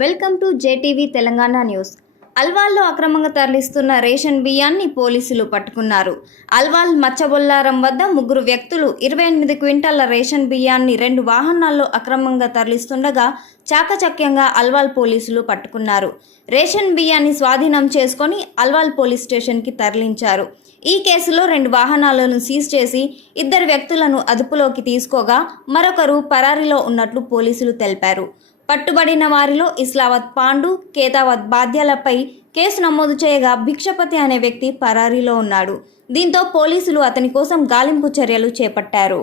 Welcome to JTV Telangana news. అల్వాల్లో అక్రమంగా తరలిస్తున్న రేషన్ బియ్యాన్ని పోలీసులు పట్టుకున్నారు. అల్వాల్ మచ్చబొల్లారం వద్ద ముగ్గురు వ్యక్తులు 28 క్వింటాల రేషన్ బియ్యాన్ని 2 వాహనాల్లో అక్రమంగా తరలిస్తుండగా చాకచక్యంగా అల్వాల్ పోలీసులు పట్టుకున్నారు. రేషన్ బియ్యాన్ని స్వాధీనం చేసుకొని అల్వాల్ పోలీస్ స్టేషన్కి తరలించారు. ఈ కేసులో 2 వాహనాలను సీజ్ చేసి 2 వ్యక్తులను అదుపులోకి తీసుకోగా మరొకరు పరారీలో ఉన్నట్లు పోలీసులు తెలిపారు. పట్టుబడిన వారిలో ఇస్లావత్ పాండు, కేతావత్ బాధ్యాలపై కేసు నమోదు చేయగా భిక్షపతి అనే వ్యక్తి పరారీలో ఉన్నాడు. దీంతో పోలీసులు అతని కోసం గాలింపు చర్యలు చేపట్టారు.